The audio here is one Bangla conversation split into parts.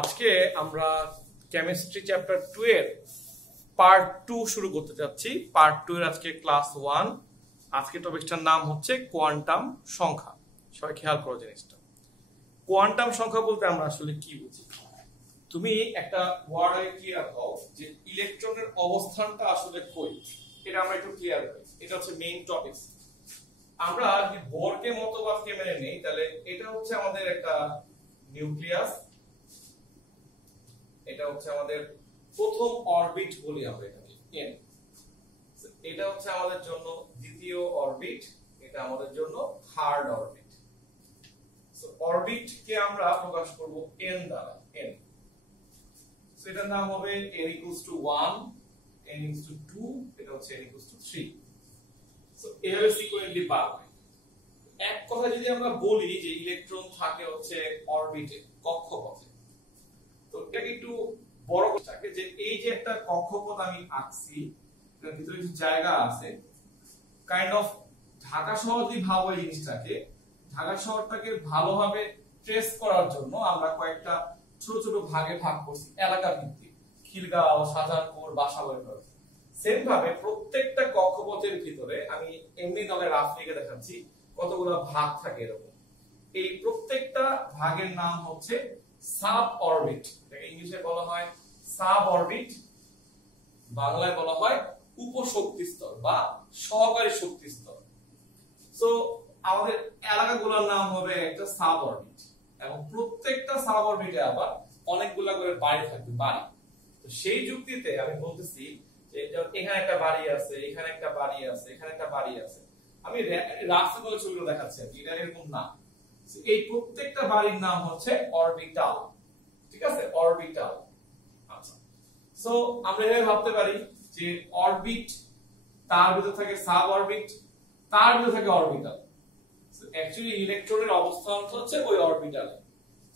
আজকে আমরা কেমিস্ট্রি চ্যাপ্টার 2 এর পার্ট 2 শুরু করতে যাচ্ছি। পার্ট 2 এর আজকে ক্লাস 1। আজকে টপিকটার নাম হচ্ছে কোয়ান্টাম সংখ্যা। সবাই খেয়াল করো জিনিসটা। কোয়ান্টাম সংখ্যা বলতে আমরা আসলে কি বুঝি? তুমি একটা ওয়ার্ডে ক্লিয়ার হও যে ইলেকট্রনের অবস্থানটা আসলে কই, এটা আমরা একটু ক্লিয়ার করি। এটা হচ্ছে মেইন টপিক। আমরা যদি বোরকে মতবাদকে মেনে নেই তাহলে এটা হচ্ছে আমাদের একটা নিউক্লিয়াস, এটা হচ্ছে আমাদের প্রথম অরবিট বলি আমরা এটাকে n। এটা হচ্ছে আমাদের জন্য দ্বিতীয় অরবিট, এটা আমাদের জন্য থার্ড অরবিট। সো অরবিট কে আমরা প্রকাশ করব n দ্বারা, n। সো এটার নাম হবে n = 1, n = 2, এটা হচ্ছে n = 3। সো এভাবে সিকোয়েন্টলি পাবে। এক কথা যদি আমরা বলি যে ইলেকট্রন থাকে হচ্ছে অরবিটে, কক্ষপথে, তো এটাকে একটু বড় করে থাকে যে এই যে একটা কক্ষপথ আমি আঁকছি, এর ভিতরে কিছু জায়গা আছে, কাইন্ড অফ ঢাকা শহর যদি ভাবো এই জিনিসটাকে, ঢাকা শহরটাকে ভালোভাবে ট্রেস করার জন্য আমরা কয়েকটা ছোট ছোট ভাগে ভাগ করছি এলাকা ভিত্তিক, খিলগাঁও, শাহজাহানপুর, বাসাবাড়ি। সেম ভাবে প্রত্যেকটা কক্ষপথের ভিতরে আমি এমনি দলে রাফ লিখে দেখাচ্ছি কতগুলো ভাগ থাকে এরকম। এই প্রত্যেকটা ভাগের নাম হচ্ছে সাব অরবিট। এটাকে ইংলিশে বলা হয় সাব অরবিট, বাংলায় বলা হয় উপশক্তি স্তর বা সহকারী শক্তি স্তর। সো আমাদের এলাকাগুলোর নাম হবে একটা সাব অরবিট, এবং প্রত্যেকটা সাব অরবিটে আবার অনেকগুলা করে বাড়ি থাকবে, বাড়ি। তো সেই যুক্তিতে আমি বলতেছি যে এখানে একটা বাড়ি আছে, এখানে একটা বাড়ি আছে, এখানে একটা বাড়ি আছে। আমি রাস্তাগুলো ছবিগুলো দেখাচ্ছি, এটা এরকম না। এই প্রত্যেকটা বাড়ির নাম হচ্ছে অরবিটাল, ঠিক আছে? অরবিটাল। আচ্ছা, সো আমরা এভাবে ভাবতে পারি যে অরবিট, তার ভিতরে থাকে সাব অরবিট, তার ভিতরে থাকে অরবিটাল। সো অ্যাকচুয়ালি ইলেকট্রনের অবস্থান হচ্ছে ওই অরবিটালে।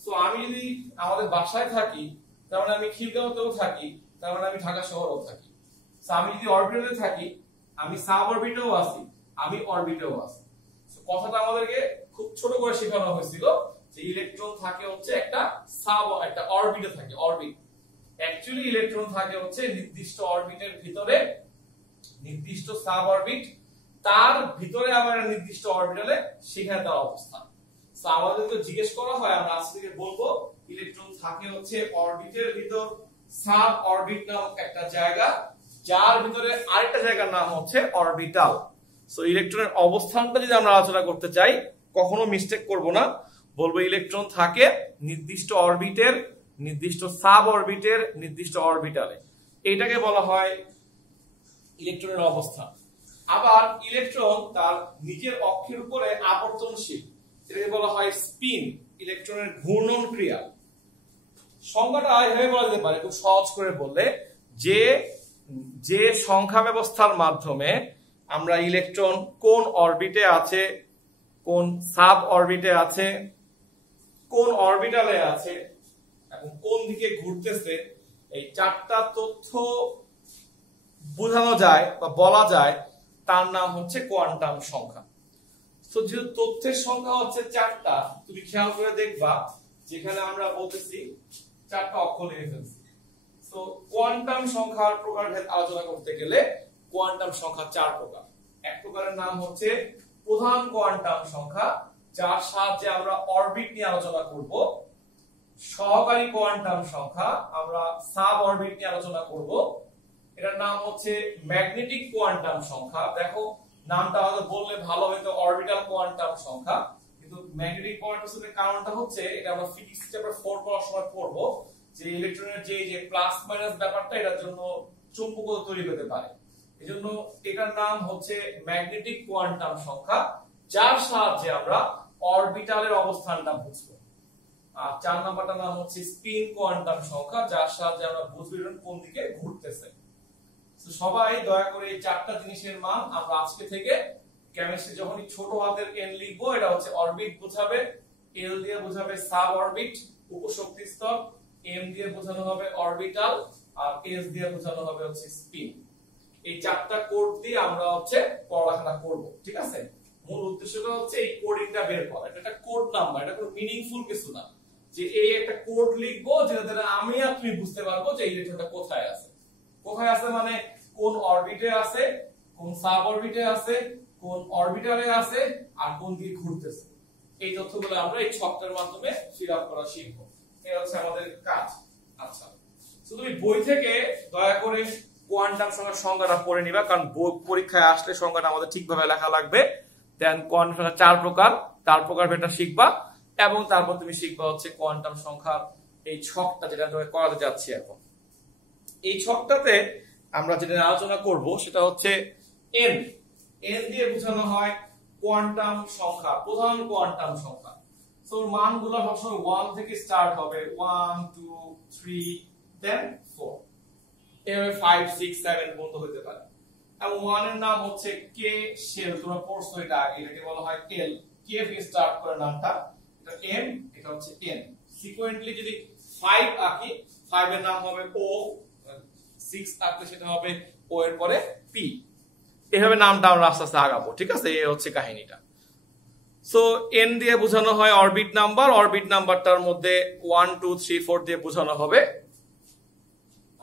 সো আমি যদি আমাদের বাসায় থাকি, তার মানে আমি খিলগাঁওতেও থাকি, তার মানে আমি ঢাকা শহরেও থাকি। সো আমি যদি অরবিটালে থাকি, আমি সাব অরবিটেও আছি, আমি অরবিটেও আছি। সো কথাটা আমাদেরকে খুব ছোট করে শেখানো হয়েছিল যে ইলেকট্রন থাকে হচ্ছে একটা সাব, একটা অরবিটে থাকে, অরবিট। অ্যাকচুয়ালি ইলেকট্রন থাকে হচ্ছে নির্দিষ্ট অরবিটের ভিতরে, নির্দিষ্ট সাব অরবিট, তার ভিতরে আবার নির্দিষ্ট অরবিটালে, সেখানে তার অবস্থান। সো আমাদেরকে জিজ্ঞেস করা হয়, আমরা আজ থেকে বলবো ইলেকট্রন থাকে হচ্ছে অরবিটের ভিতর, সাব অরবিট নামক একটা জায়গা, যার ভিতরে আরেকটা জায়গার নাম হচ্ছে অরবিটাল। সো ইলেকট্রনের অবস্থানটা যদি আমরা আলোচনা করতে চাই, কখনো মিস্টেক করব না, বলবো ইলেকট্রন থাকে নির্দিষ্ট অরবিটের, নির্দিষ্ট সাব অরবিটের, নির্দিষ্ট অরবিটালে। এটাকে বলা হয় ইলেকট্রনের অবস্থান। আবার ইলেকট্রন তার নিজের অক্ষের উপরে আবর্তনশীল, এটাকে বলা হয় স্পিন, ইলেকট্রনের ঘূর্ণন ক্রিয়া। সংজ্ঞাটা এভাবে বলা যেতে পারে খুব সহজ করে বললে, যে সংখ্যা ব্যবস্থার মাধ্যমে আমরা ইলেকট্রন কোন অরবিটে আছে, কোন সাব অরবিটে আছে, কোন অরবিটালে আছে এবং কোন দিকে ঘুরতেছে, এই চারটা তথ্য বোঝানো যায় বা বলা যায়, তার নাম হচ্ছে কোয়ান্টাম সংখ্যা। তো যেহেতু তথ্যের সংখ্যা হচ্ছে চারটা, তুমি খেয়াল করে দেখবা যেখানে আমরা বলতেছি চারটা অক্ষর লিখে ফেলছি। তো কোয়ান্টাম সংখ্যার প্রকারভেদ আলোচনা করতে গেলে কোয়ান্টাম সংখ্যা চার প্রকার। এক প্রকারের নাম হচ্ছে প্রধান কোয়ান্টাম সংখ্যা, যার সাহায্যে আমরা অরবিট নিয়ে আলোচনা করব। সহকারী কোয়ান্টাম সংখ্যা, আমরা সাব অরবিট নিয়ে আলোচনা করব। এটার নাম হচ্ছে ম্যাগনেটিক কোয়ান্টাম সংখ্যা। দেখো নামটা হয়তো বললে ভালো হতো অরবিটাল কোয়ান্টাম সংখ্যা, কিন্তু ম্যাগনেটিক কোয়ান্টাম সংখ্যার কারণটা হচ্ছে, এটা আমরা ফিজিক্স চ্যাপ্টার 4 পড়ার সময় পড়ব, যে ইলেকট্রনের যে প্লাস মাইনাস ব্যাপারটা, এটার জন্য চুম্বকত্ব তৈরি হতে পারে। এজন্য এটার নাম হচ্ছে ম্যাগনেটিক কোয়ান্টাম সংখ্যা, যার সাহায্যে আমরা অরবিটালের অবস্থানটা বুঝবো। আর 4 নাম্বারটার নাম হচ্ছে স্পিন কোয়ান্টাম সংখ্যা, যার সাহায্যে আমরা বুঝবো কোন দিকে ঘুরতেছে। তো সবাই দয়া করে এই চারটা জিনিসের মান আমরা আজকে থেকে কেমিস্ট্রি যখনই ছোট হাতের n লিখবো, এটা হচ্ছে অরবিট বোঝাবে, l দিয়ে বোঝাবে সাব অরবিট, উপশক্তি স্তর, m দিয়ে বোঝানো হবে অরবিটাল, আর s দিয়ে বোঝানো হবে হচ্ছে স্পিন। এই চারটা কোড দিয়ে আমরা হচ্ছে পড়াশোনা করব, ঠিক আছে? মূল উদ্দেশ্যটা হচ্ছে এই কোডিংটা বের করা। এটা একটা কোড নাম্বার, এটা কোনো মিনিংফুল কিছু না। যে এই একটা কোড লিখবো যেটা দ্বারা আমি আর তুমি বুঝতে পারবো যে এই ইলেকট্রনটা কোথায় আছে। কোথায় আছে মানে কোন অরবিটে আছে, কোন সাব অরবিটে আছে, কোন অরবিটালে আছে, আর কোন দিকে ঘুরতেছে। এই তথ্যগুলো আমরা এই ছকটার মাধ্যমে ফিল আপ করা শিখবো। এই হচ্ছে আমাদের কাজ। আচ্ছা, তো তুমি বই থেকে দয়া করে কোয়ান্টাম সংখ্যাটা পড়ে নিবা, কারণ পরীক্ষায় আসলে সংখ্যাটা আমাদের ঠিকভাবে লেখা লাগবে। দেন কোয়ান্টাম সংখ্যা 4 প্রকার, 4 প্রকার এটা শিখবা, এবং তারপর তুমি শিখবা হচ্ছে কোয়ান্টাম সংখ্যার এই ছকটা যেটা আমরা করাতে যাচ্ছি এখন। এই ছকটাতে আমরা যেটা আলোচনা করব সেটা হচ্ছে n। n দিয়ে বোঝানো হয় কোয়ান্টাম সংখ্যা, প্রধান কোয়ান্টাম সংখ্যা। সো মানগুলো সবসময় 1 থেকে স্টার্ট হবে, 1 2 3 দেন 4, এভাবে 5 6 7 পর্যন্ত হতে পারে। এবং 1 এর নাম হচ্ছে কে শেল, তোমরা পড়ছো এটা আগে, এটাকে বলা হয় এল। কে দিয়ে স্টার্ট করে নামটা, এটা এম, এটা হচ্ছে এন। সিকোয়েন্টলি যদি 5 আঁকি, 5 এর নাম হবে ও, 6 আঁকলে সেটা হবে ও এর পরে পি। এভাবে নামটা আমরা আস্তে আস্তে আগাবো, ঠিক আছে? এই হচ্ছে কাহিনীটা। সো এন দিয়ে বোঝানো হয় অরবিট নাম্বার, অরবিট নাম্বারটার মধ্যে 1 2 3 4 দিয়ে বোঝানো হবে।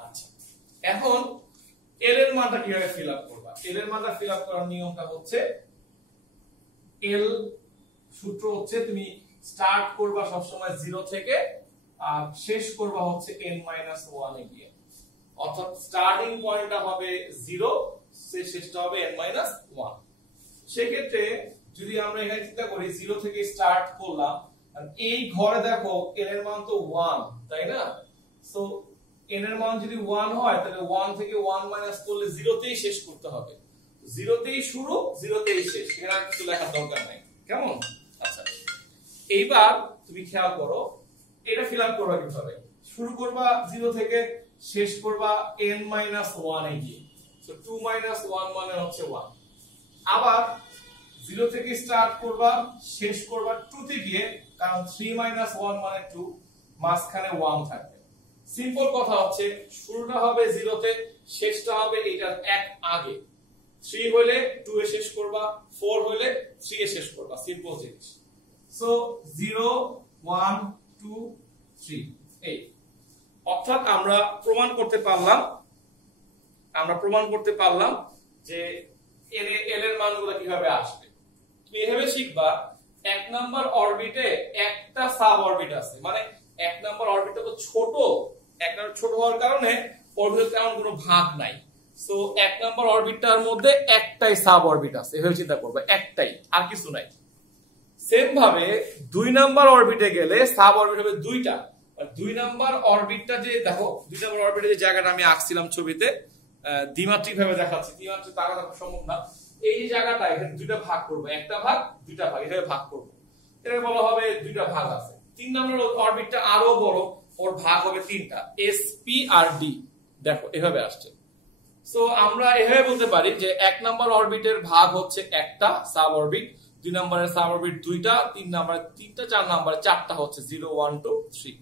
আচ্ছা, এখন এল এর মানটা কিভাবে ফিল আপ করবা? এল এর মানটা ফিল আপ করার নিয়মটা হচ্ছে, এল সূত্র হচ্ছে তুমি স্টার্ট করবা সবসময় 0 থেকে, আর শেষ করবা হচ্ছে n-1 এ গিয়ে। অর্থাৎ স্টার্টিং পয়েন্টটা হবে 0, শেষটা হবে n-1। সেক্ষেত্রে যদি আমরা এখানে চিন্তা করি 0 থেকে স্টার্ট করলাম, আর এই ঘরে দেখো n এর মান তো 1, তাই না? সো n এর মান যদি 1 হয় তাহলে 1 থেকে 1 মাইনাস করলে 0 তেই শেষ করতে হবে। 0 তেই শুরু, 0 তেই শেষ, এখানে আর কিছু লেখার দরকার নাই। কেমন? আচ্ছা, এইবার তুমি খেয়াল করো এটা ফিল আপ করবা কিভাবে। শুরু করবা 0 থেকে, শেষ করবা n-1 এ গিয়ে। সো 2 - 1 মানে হচ্ছে 1। আবার 0 থেকে স্টার্ট করবা, শেষ করবা 2 তে গিয়ে, কারণ 3 - 1 মানে 2, মাঝখানে 1 থাকবে। সিম্পল কথা হচ্ছে শুরুটা হবে 0 তে, শেষটা হবে এটার এক আগে। 3 হলে 2 এ শেষ করবা, 4 হলে 3 এ শেষ করবা, সিম্পল জিনিস। সো 0 1 2 3 এই। অর্থাৎ আমরা প্রমাণ করতে পারলাম যে এল এর মানগুলো কিভাবে আসবে। তুমি এভাবে শিখবা, এক নাম্বার অরবিটে একটা সাব অরবিট আছে, মানে এক নাম্বার অরবিটটা তো ছোট, এক নাম্বার ছোট হওয়ার কারণে অরবিটের তেমন কোনো ভাগ নাই। সো এক নাম্বার অরবিটটার মধ্যে একটাই সাব অরবিট আছে, এভাবে চিন্তা করবে, একটাই, আর কিছু নাই। সেম ভাবে 2 নাম্বার অরবিটে গেলে সাব অরবিট হবে 2টা। আর 2 নাম্বার অরবিটটা যে দেখো, 2 নাম্বার অরবিটে যে জায়গাটা আমি আঁকছিলাম ছবিতে, দ্বিমাত্রিক ভাবে দেখাচ্ছি, দ্বিমাত্রিক তারা সম্ভব না। এই জায়গাটা এখানে 2টা ভাগ করব, একটা ভাগ 2টা ভাগ, এভাবে ভাগ করব, এটা বলা হবে 2টা ভাগ আছে। 3 নাম্বার অরবিটটা আরো বড়, ওর ভাগ হবে 3টা, এস পি আর ডি। দেখো এভাবে আসছে। সো আমরা এভাবে বলতে পারি যে 1 নাম্বার অরবিটের ভাগ হচ্ছে একটা সাব অরবিট, 2 নম্বরের সাব অরবিট 2টা, 3 নম্বরের 3টা, 4 নম্বরে 4টা হচ্ছে 0 1 2 3।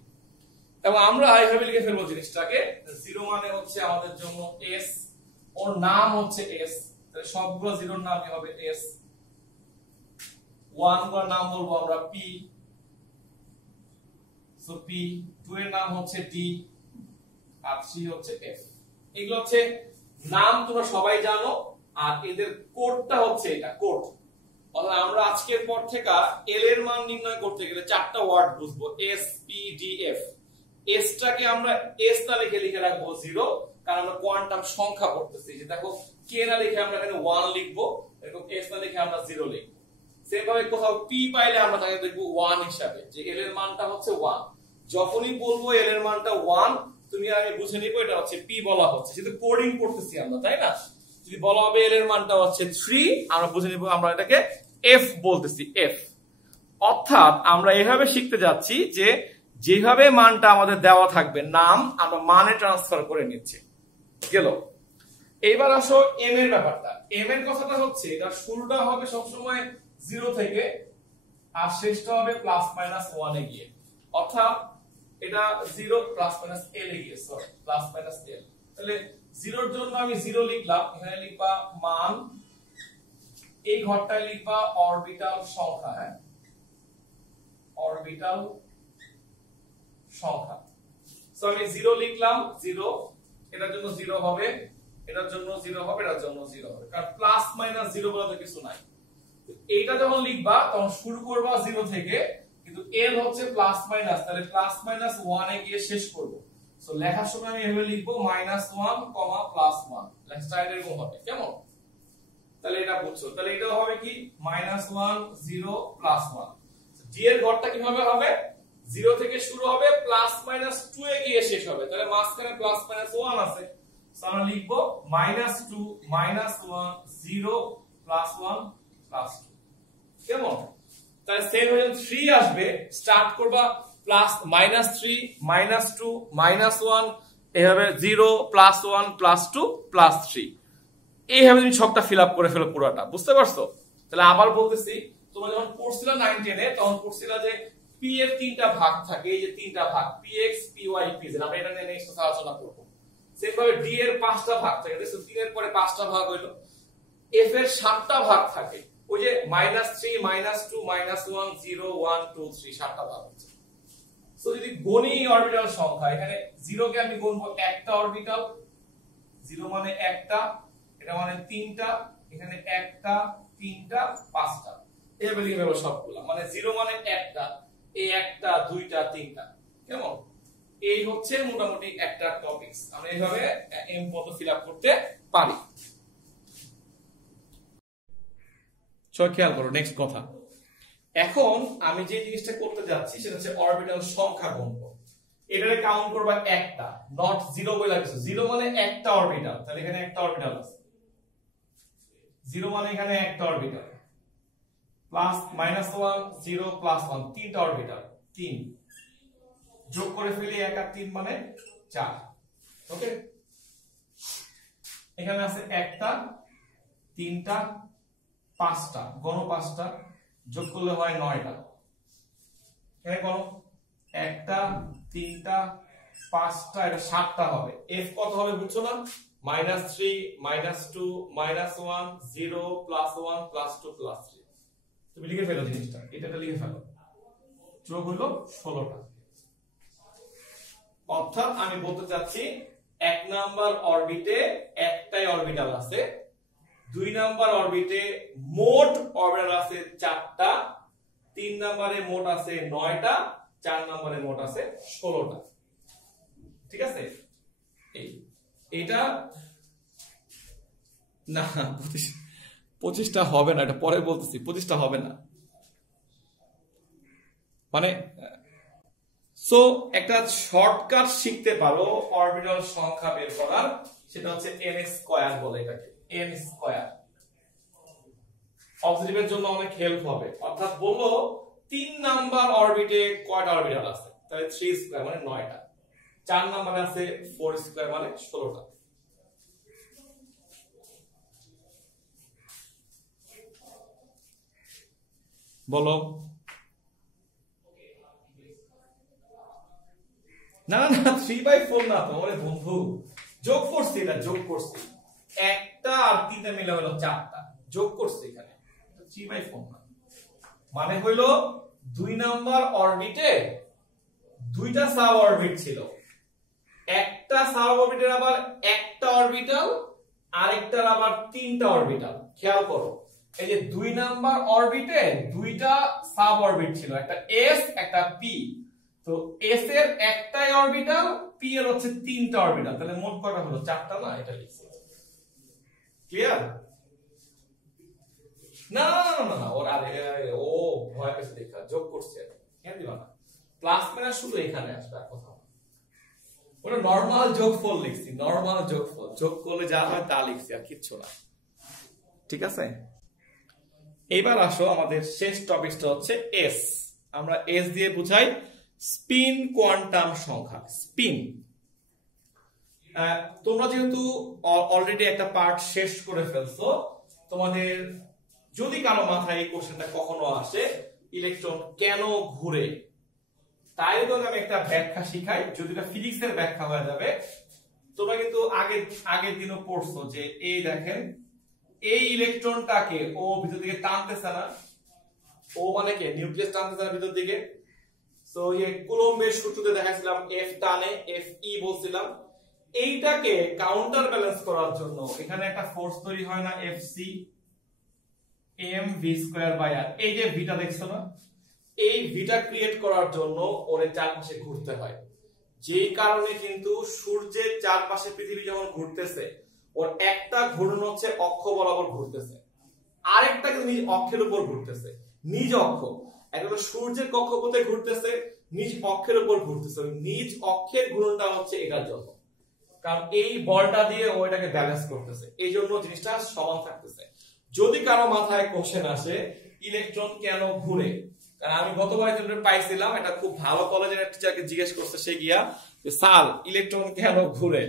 এবং আমরা এভাবে লিখে ফেলবো জিনিসটাকে, 0 মানে হচ্ছে আমাদের জন্য s, ওর নাম হচ্ছে s, তাহলে সবগুলো 0 এর নামই হবে s। 1 গুলোর নাম বলবো আমরা p, সো p। 2 এর নাম হচ্ছে d, আর 3 হচ্ছে f। এগুলো হচ্ছে নাম, তোমরা সবাই জানো, আর এদের কোডটা হচ্ছে এটা কোড। অর্থাৎ আমরা আজকের পর থেকে এল এর মান নির্ণয় করতে গেলে 4টা ওয়ার্ড বুঝবো, S P D F. S টাকে আমরা এস না লিখে রাখবো 0, কারণ আমরা কোয়ান্টাম সংখ্যা পড়তেছি। যে দেখো কে না লিখে আমরা এখানে 1 লিখবো, এরকম এস না লিখে আমরা 0 লিখবো। সেম ভাবে কোথাও পি পাইলে আমরা তাকে দেখবো 1 হিসাবে, যে এল এর মানটা হচ্ছে 1। যখনই বলবো এল এর মানটা 1, তুমি আগে বুঝে নিবো এটা হচ্ছে পি বলা হচ্ছে, যেহেতু কোডিং করতেছি আমরা, তাই না? যদি বলা হবে এল এর মানটা হচ্ছে 3, আমরা বুঝে নিব আমরা এটাকে এফ বলতেছি, এফ। অর্থাৎ আমরা এভাবে শিখতে যাচ্ছি যে যেভাবে মানটা আমাদের দেওয়া থাকবে নাম, আমরা মানে ট্রান্সফার করে নিচ্ছি। গেল। এইবার আসো এম এর ব্যাপারটা। এম এর কথাটা হচ্ছে এটা শুরুটা হবে সবসময় 0 থেকে, আর শেষটা হবে +-1 এ গিয়ে। অর্থাৎ এটা 0 +-l এ গিয়ে, সরি +-l। তাহলে 0 এর জন্য আমি 0 লিখলাম, এখানে লিখবা মান, এই ঘরটায় লিখবা অরবিটাল সংখ্যা, হ্যাঁ অরবিটাল সংখ্যা। সো আমি 0 লিখলাম, 0 এটার জন্য 0 হবে, এটার জন্য 0 হবে, এটার জন্য 0 হবে, কারণ প্লাস মাইনাস 0 বলা তো কিছু নাই। এইটা যখন লিখবা তখন শুরু করবা 0 থেকে, কিন্তু এর হচ্ছে প্লাস মাইনাস, তাহলে প্লাস মাইনাস 1 এ গিয়ে শেষ করব। সো লেখার সময় আমি এভাবে লিখবো -1, +1, লেখা এরকম হবে, কেমন? তাহলে এটা বুঝছো, তাহলে এটা হবে কি -1 0 +1। ডি এর ঘরটা কিভাবে হবে? 0 থেকে শুরু হবে, +-2 এ গিয়ে শেষ হবে, তাহলে মাঝখানে +-1 আছে, সো আমরা লিখবো -2 -1 0 +1 +2, কেমন? তাহলে সেম যখন 3 আসবে স্টার্ট করবা -3 -2 -1 এভাবে 0 +1 +2 +3, এইভাবে তুমি ছকটা ফিল আপ করে ফেলো পুরোটা, বুঝতে পারছো? তাহলে আবার বলতেছি, তোমরা যখন পড়ছিলা 9 10 এ তখন পড়ছিলা যে পি এর তিনটা ভাগ থাকে, এই যে তিনটা ভাগ px py pz, আমরা এটা নিয়ে নেক্সট আলোচনা করব। সেম ভাবে ডি এর 5টা ভাগ থাকে, দেখো 3 এর পরে 5টা ভাগ হইলো। এফ এর 7টা ভাগ থাকে, ওই যে -3 -2 -1 0 1 2 3 7টা ভাগ হচ্ছে। সো যদি গণি অরবিটাল সংখ্যা, এখানে 0 কে আমি গুনবো একটা অরবিটাল, 0 মানে একটা, এটা মানে 3টা, এখানে একটা 3টা 5টা, এইভাবে লিখে ফেলবো সবগুলা, মানে 0 মানে একটা, এই একটা 2টা 3টা, কেমন? এই হচ্ছে মোটামুটি একটা টপিকস, আমরা এইভাবে এম পর্যন্ত ফিল আপ করতে পারি। সবাই খেয়াল করো নেক্সট কথা। এখন আমি যে জিনিসটা করতে যাচ্ছি সেটা হচ্ছে অরবিটাল সংখ্যা গুনব। এটারে কাউন্ট করবা একটা, নট 0 বলে কিছু। 0 মানে একটা অরবিটাল, তাহলে এখানে একটা অরবিটাল আছে। 0 মানে এখানে একটা অরবিটাল, প্লাস -1 0 +1 তিনটা অরবিটাল, 3 যোগ করে ফেলি 1 আর 3 মানে 4, ওকে? এখানে আছে একটা, 3টা, 5টা, গণ 5টা, যোগ করলে হয় 9টা। এখানে গণ একটা, 3টা, 5টা, এটা 7টা হবে। এফ কত হবে বুঝছো না? -3 -2 -1 0 +1 +2 +3। তুমি লিখে ফেলো জিনিসটা, এটা লিখে ফেলো, যোগ হলো 16টা। অর্থাৎ আমি বলতে চাচ্ছি 1 নাম্বার অরবিটে একটাই অরবিটাল আছে, 2 নাম্বার অরবিটে মোট অরবিটাল আছে 4টা, 3 নম্বরে মোট আছে 9টা, 4 নম্বরে মোট আছে 16টা, ঠিক আছে? এটা না 25টা হবে না, এটা পরে বলতেছি, 25টা হবে না, মানে সো একটা শর্টকাট শিখতে পারো অরবিটাল সংখ্যা বের করার, সেটা হচ্ছে n স্কয়ার বলে এটাকে, n স্কয়ার। অবজেক্টিভের জন্য অনেক হেল্প হবে। অর্থাৎ বললো 3 নাম্বার অরবিটে কয়টা অরবিটাল আছে, তাহলে 3 স্কয়ার মানে 9টা, 4 নম্বরে আছে 4 স্কয়ার মানে 16টা। বলো না না 3/4 না তো ওরে বন্ধু, যোগ করছি, এটা যোগ করছি, একটা আর 3টা মিলে হলো 4টা, যোগ করছি এখানে, 3/4 না। মানে হইলো 2 নাম্বার অরবিটে 2টা সাব অরবিট ছিল, একটা সাব অরবিটের আবার একটা অরবিটাল, আরেকটার আবার 3টা অরবিটাল। খেয়াল করো, এই যে 2 নাম্বার অরবিটে 2টা সাব অরবিট ছিল, একটা s একটা p, তো s এর একটাই অরবিটাল, p এর হচ্ছে 3টা অরবিটাল, তাহলে মোট কয়টা হলো? 4টা না, এটা লিখছি। ক্লিয়ার? না না না না, ওর আরে ও ভয় পেছে দেখা, যোগ করছে, কেন দিবা না? প্লাস মাইনাস শুধু এখানে আসবে, আর কোথাও না। ওটা নরমাল যোগফল লিখছি, নরমাল যোগফল, যোগ করলে যা হয় তা লিখছি, আর কিচ্ছু না, ঠিক আছে? এবার আসো আমাদের শেষ টপিকটা হচ্ছে এস। আমরা এস দিয়ে বুঝাই স্পিন কোয়ান্টাম সংখ্যা, স্পিন। তোমরা যেহেতু অলরেডি একটা পার্ট শেষ করে ফেলছো, তোমাদের যদি কারো মাথায় এই কোশ্চেনটা কখনো আসে, ইলেকট্রন কেন ঘুরে, তাই যদি আমি একটা ব্যাখ্যা শিখাই, যদি এটা ফিজিক্সের ব্যাখ্যা হয়ে যাবে। তোমরা কিন্তু আগের দিনও পড়ছো যে এই দেখেন, এই ইলেকট্রনটাকে ও ভিতর দিকে টানতেছে না, ও মানে কি নিউক্লিয়াস টানতেছে না ভিতর দিকে, সো সো এই কুলম্বের সূত্রতে দেখাইছিলাম F টানে Fe বলছিলাম, এইটাকে কাউন্টার ব্যালেন্স করার জন্য এখানে একটা ফোর্স তৈরি হয় না Fc mv²r, এই যে ভিটা দেখছো না, এই ভিটা ক্রিয়েট করার জন্য ওর চারপাশে ঘুরতে হয়, যেই কারণে কিন্তু সূর্যের চারপাশে পৃথিবী যখন ঘুরতেছে ওর একটা ঘূর্ণন হচ্ছে অক্ষ বরাবর ঘুরতেছে, আরেকটা কিন্তু নিজ অক্ষের উপর ঘুরতেছে, নিজ অক্ষ, একটা সূর্যের কক্ষপথে ঘুরতেছে, নিজ অক্ষের উপর ঘুরতেছে, নিজ অক্ষের ঘূর্ণনটা হচ্ছে এটার জন্য, কারণ এই বলটা দিয়ে ও এটাকে ব্যালেন্স করতেছে, এই জন্য জিনিসটা সমান থাকতেছে। যদি কারো মাথায় কোশ্চেন আসে ইলেকট্রন কেন ঘুরে, কারণ আমি গতবার জন্য পাইছিলাম, এটা খুব ভালো কলেজের টিচারকে জিজ্ঞেস করছে সে গিয়া যে স্যার ইলেকট্রন কেন ঘুরে,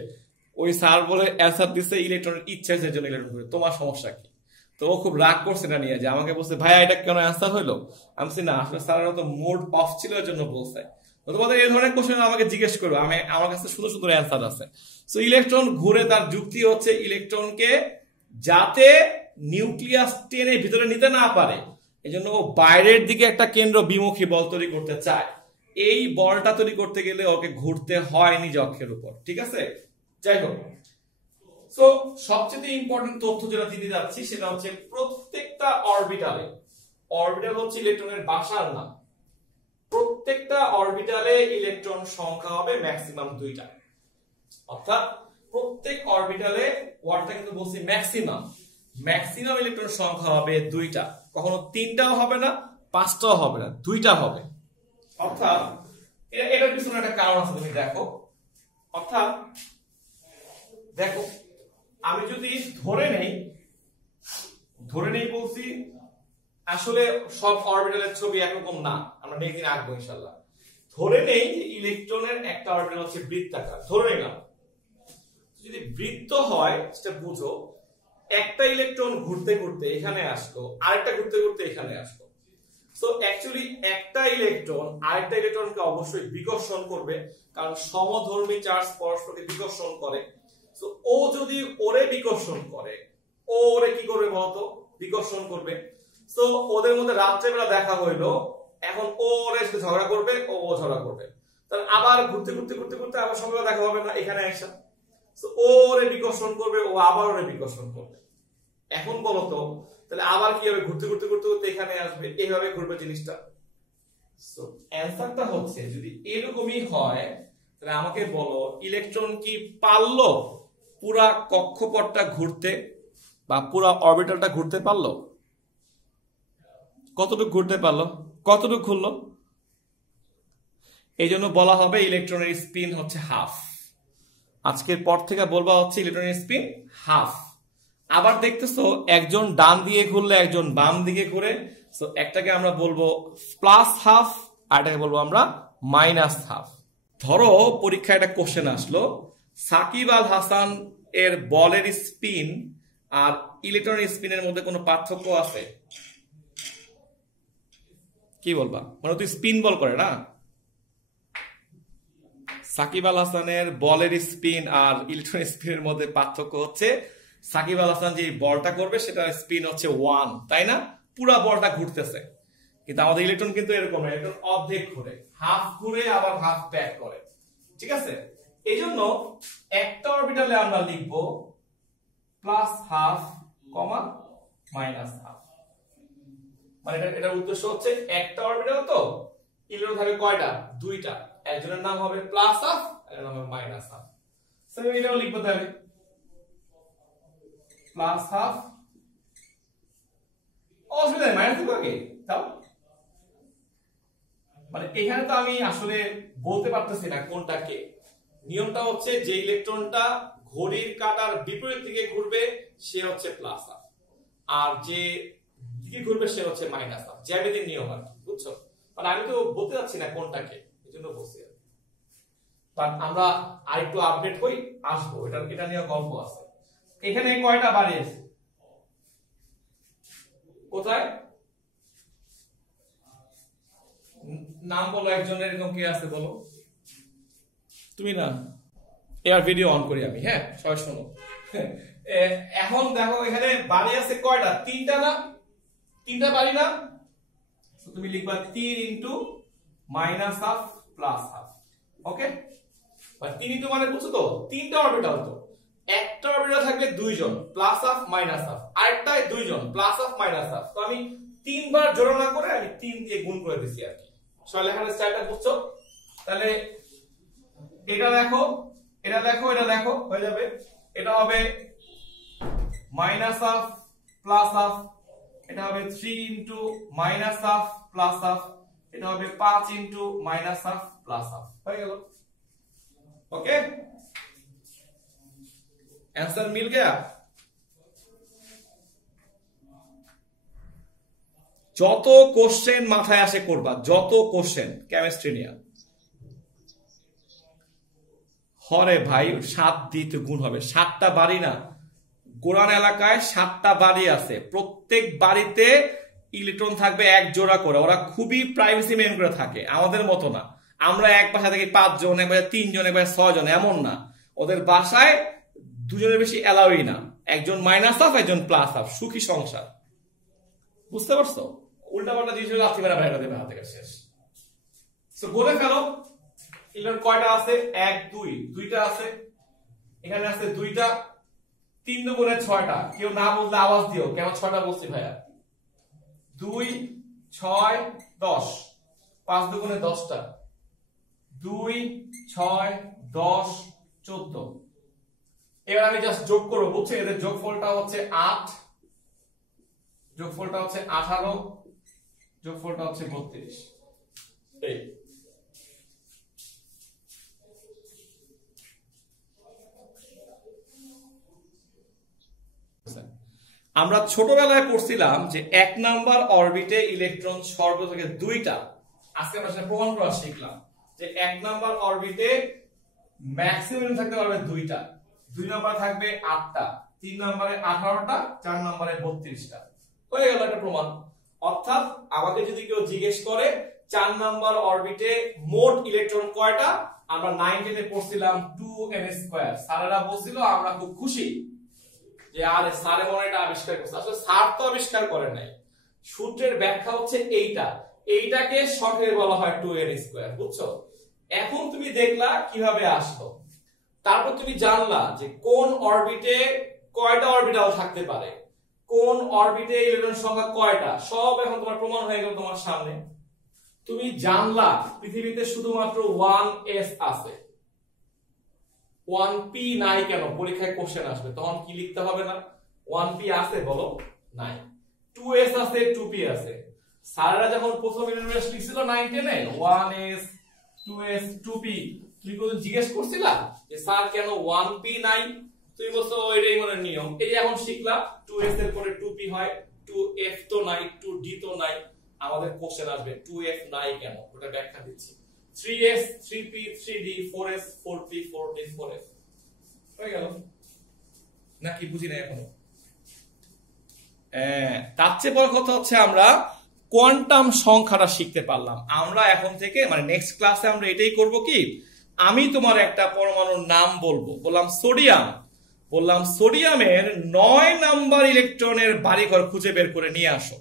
ওই স্যার বলে অ্যান্সার দিচ্ছে ইলেকট্রনের ইচ্ছা আছে জন্য ইলেকট্রন ঘুরে, তোমার সমস্যা কি? তো ও খুব রাগ করছে না নিয়ে, যে আমাকে বলছে ভাইয়া এটা কেন অ্যান্সার হইলো, আমি বলছি না আসলে স্যারের তো মুড অফ ছিল এর জন্য বলছে, তোমাদের এই ধরনের কোশ্চেন আমাকে জিজ্ঞেস করবে, আমি আমার কাছে সুন্দর সুন্দর অ্যান্সার আছে। সো ইলেকট্রন ঘুরে, তার যুক্তি হচ্ছে ইলেকট্রনকে যাতে নিউক্লিয়াস টেনে ভিতরে নিতে না পারে, এজন্য ও বাইরের দিকে একটা কেন্দ্র বিমুখী বল তৈরি করতে চায়, এই বলটা তৈরি করতে গেলে ওকে ঘুরতে হয় নিজ অক্ষের উপর, ঠিক আছে? যাই হোক, সো সবচেয়ে ইম্পর্টেন্ট তথ্য যেটা দিতে যাচ্ছি সেটা হচ্ছে প্রত্যেকটা অরবিটালে, অরবিটাল হচ্ছে ইলেকট্রনের বাসার নাম, প্রত্যেকটা অরবিটালে ইলেকট্রন সংখ্যা হবে ম্যাক্সিমাম 2টা, অর্থাৎ প্রত্যেক অরবিটালে ওয়ার্ডটা কিন্তু বলছি ম্যাক্সিমাম, ম্যাক্সিমাম ইলেকট্রন সংখ্যা হবে 2টা, কখনো 3টাও হবে না, 5টাও হবে না, 2টা হবে। অর্থাৎ এটার পিছনে একটা কারণ আছে, তুমি দেখো, অর্থাৎ দেখো আমি যদি ধরে নেই বলছি, আসলে সব অরবিটালের ছবি একরকম না, আমরা নেক্সট দিন আঁকবো ইনশাআল্লাহ। ধরে নেই যে ইলেকট্রনের একটা অরবিটাল হচ্ছে বৃত্তাকার, ধরে নিলাম, যদি বৃত্ত হয় সেটা বুঝো, একটা ইলেকট্রন ঘুরতে ঘুরতে এখানে আসলো, আরেকটা ঘুরতে ঘুরতে এখানে আসলো, সো অ্যাকচুয়ালি একটা ইলেকট্রন আরেকটা ইলেকট্রনকে অবশ্যই বিকর্ষণ করবে, কারণ সমধর্মী চার্জ পরস্পরকে বিকর্ষণ করে। সো ও যদি ওরে বিকর্ষণ করে, ও ওরে কি করবে বলতো, বিকর্ষণ করবে। সো ওদের মধ্যে রাত্রেবেলা দেখা হইলো, এখন ও ওরে সাথে ঝগড়া করবে, ও ঝগড়া করবে, তাহলে আবার ঘুরতে ঘুরতে ঘুরতে ঘুরতে আবার সকালে দেখা হবে না, এখানে আসা, সো ও ওরে বিকর্ষণ করবে, ও আবার ওরে বিকর্ষণ করবে। এখন বলতো তাহলে আবার কি হবে, ঘুরতে ঘুরতে ঘুরতে ঘুরতে এখানে আসবে, এইভাবে ঘুরবে জিনিসটা। সো অ্যানসারটা হচ্ছে যদি এরকমই হয় তাহলে আমাকে বলো ইলেকট্রন কি পারলো পুরা কক্ষপথটা ঘুরতে বা পুরা অরবিটালটা ঘুরতে পারলো? কতটুকু ঘুরতে পারলো, কতটুকু ঘুরলো? এই জন্য বলা হবে ইলেকট্রনের স্পিন হচ্ছে হাফ, আজকের পর থেকে বলবা হচ্ছে ইলেকট্রনের স্পিন হাফ। আবার দেখতেছো একজন ডান দিয়ে ঘুরলে একজন বাম দিকে ঘুরে, সো একটাকে আমরা বলবো প্লাস হাফ আর এটাকে বলবো আমরা মাইনাস হাফ। ধরো পরীক্ষায় একটা কোশ্চেন আসলো, সাকিব আল হাসান এর বলের স্পিন আর ইলেকট্রনের স্পিনের মধ্যে কোনো পার্থক্য আছে? কি বলবা? মানে তুই স্পিন বল করে না, সাকিব আল হাসানের বলের স্পিন আর ইলেকট্রনের স্পিনের মধ্যে পার্থক্য হচ্ছে সাকিব আল হাসান যে বলটা করবে সেটার স্পিন হচ্ছে 1, তাই না? পুরা বলটা ঘুরতেছে, কিন্তু আমাদের ইলেকট্রন কিন্তু এরকম না, ইলেকট্রন অর্ধেক ঘুরে, হাফ ঘুরে আবার হাফ ব্যাক করে, ঠিক আছে? এই জন্য একটা অরবিটালে আমরা লিখবো প্লাস হাফ কমা মাইনাস হাফ, মানে এটার উদ্দেশ্য হচ্ছে একটা অরবিটাল তো ইলেকট্রন থাকবে কয়টা, 2টা, একজনের নাম হবে প্লাস হাফ আর এর নাম হবে মাইনাস হাফ। সো এটাও লিখবো তাহলে প্লাস হাফ, অসুবিধা নেই মাইনাস দিব আগে, তাও মানে এখানে তো আমি আসলে বলতে পারতেছি না কোনটা কে। নিয়মটা হচ্ছে যে ইলেকট্রনটা ঘড়ির কাঁটার বিপরীত দিকে ঘুরবে সে হচ্ছে প্লাস হাফ, আর যে দিকে ঘুরবে সে হচ্ছে মাইনাস হাফ, জ্যামিতির নিয়ম আর কি, বুঝছো? মানে আমি তো বলতে যাচ্ছি না কোনটা কে, এজন্য বলছি। বাট আমরা আরেকটু আপডেট হই, আসবো, এটা নিয়ে গল্প আছে। এখানে কয়টা বাড়িয়েছে, কোথায় নাম বলো একজনের, এরকম কে আছে বলো? তুমি না, এর ভিডিও অন করি আমি, হ্যাঁ সবাই শোনো। এখন দেখো এখানে বাড়ি আছে কয়টা, 3টা না, 3টা বাড়ি না, তুমি লিখবা 3 into minus half plus half. Okay, 3 into মানে বুঝছো তো, তিনটা অরবিটাল, তো একটা অরবিটাল থাকবে দুইজন প্লাস হাফ মাইনাস হাফ, আরেকটায় দুইজন প্লাস হাফ মাইনাস হাফ। তো আমি তিনবার জোড়া না করে আমি 3 দিয়ে গুণ করে দিছি আর কি। সবাই লেখার স্টাইলটা বুঝছো? তাহলে এটা দেখো, এটা দেখো, এটা দেখো, হয়ে যাবে, এটা হবে মাইনাস হাফ প্লাস হাফ, এটা হবে 3 into minus half plus half, এটা হবে 5 into minus half plus half. হয়ে গেল। ओके, आंसर मिल गया। যত কোশ্চেন মাথায় আসে করবা, যত কোশ্চেন কেমিস্ট্রি নিয়ে। হরে ভাই 7 দিতে গুণ হবে, 7টা বাড়ি না, গোরান এলাকায় 7টা বাড়ি আছে, প্রত্যেক বাড়িতে ইলেকট্রন থাকবে এক জোড়া করে। ওরা খুবই প্রাইভেসি মেইনটেইন করে থাকে, আমাদের মতো না। আমরা এক বাসা থেকে 5 জন, এক বাসায় 3 জন, এক বাসায় 6 জন, এমন না। ওদের বাসায় দুজনের বেশি এলাউই না, একজন মাইনাস হাফ একজন প্লাস হাফ, সুখী সংসার। বুঝতে পারছো? উল্টা পাল্টা জিনিস লাথি মেরা বাইরে দেবে হাতে শেষ। সো বলে ফেলো ইলেকট্রন কয়টা আছে? 1 2, দুইটা আছে, এখানে আছে দুইটা, 3 দুগুণে 6টা। কেউ না বুঝলে আওয়াজ দিও, কেমন 6টা বলছি ভাইয়া? 2 6 10, 5 দুগুণে 10টা, 2 6 10 14। এবার আমি জাস্ট যোগ করব, বুঝছো? এদের যোগফলটা হচ্ছে 8, যোগফলটা হচ্ছে 18, যোগফলটা হচ্ছে 32। এই আমরা ছোটবেলায় পড়ছিলাম যে 1 নাম্বার অরবিটে ইলেকট্রন সর্বোচ্চ থেকে 2টা। আজকে আমরা সেটা প্রমাণ করা শিখলাম যে 1 নাম্বার অরবিটে ম্যাক্সিমাম থাকতে পারবে 2টা, 2 নাম্বার থাকবে 8টা, 3 নম্বরে 18টা, 4 নম্বরে 32টা। হয়ে গেল একটা প্রমাণ। অর্থাৎ আমাকে যদি কেউ জিজ্ঞেস করে 4 নাম্বার অরবিটে মোট ইলেকট্রন কয়টা, আমরা 9 এ পড়ছিলাম 2n²। স্যারেরা বলছিল, আমরা খুব খুশি যে আরে স্যারে মনে এটা আবিষ্কার করছে। আসলে স্যার তো আবিষ্কার করে নাই, সূত্রের ব্যাখ্যা হচ্ছে এইটা, এইটাকে শর্টে বলা হয় 2n²। বুঝছো? এখন তুমি দেখলা কিভাবে আসলো, তারপর তুমি জানলা যে কোন অরবিটে কয়টা অরবিটাল থাকতে পারে, কোন অরবিটে ইলেকট্রন সংখ্যা কয়টা, সব এখন তোমার প্রমাণ হয়ে গেল তোমার সামনে। তুমি জানলা পৃথিবীতে শুধুমাত্র 1s আছে, 1p নাই কেন? পরীক্ষায় কোশ্চেন আসবে, তখন কি লিখতে হবে না? 1p আছে বলো, নাই। 2s আছে, 2p আছে। স্যারেরা যখন প্রথম ইউনিভার্স লিখছিল 9 10 এ 1s 2s 2p, তুমি কোন জিজ্ঞেস করছিলা যে স্যার কেন 1p নাই? তুমি বলছো এটাই মনে নিয়ম। এই এখন শিখলা 2s এর পরে 2p হয়, 2f তো নাই, 2d তো নাই। আমাদের কোশ্চেন আসবে 2f নাই কেন, ওটা ব্যাখ্যা দিচ্ছি। 3s 3p 3d 4s 4p 4d 4f। হয়ে গেল নাকি? বুঝি না এখনো? তার চেয়ে বড় কথা হচ্ছে আমরা কোয়ান্টাম সংখ্যাটা শিখতে পারলাম। আমরা এখন থেকে মানে নেক্সট ক্লাসে আমরা এটাই করব কি, আমি তোমার একটা পরমাণুর নাম বলবো, বললাম সোডিয়াম, বললাম সোডিয়ামের 9 নাম্বার ইলেকট্রনের বাড়িঘর খুঁজে বের করে নিয়ে আসো।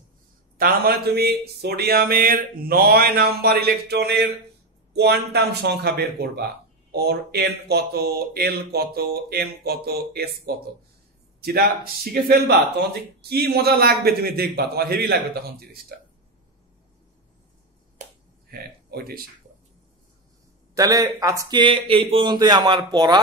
তার মানে তুমি সোডিয়ামের 9 নাম্বার ইলেকট্রনের কোয়ান্টাম সংখ্যা বের করবা, ওর n কত, l কত, m কত, s কত। যেটা শিখে ফেলবা তখন যে কি মজা লাগবে তুমি দেখবা, তোমার হেভি লাগবে তখন জিনিসটা। হ্যাঁ, ওইটাই শিখবা। তাহলে আজকে এই পর্যন্তই আমার পড়া।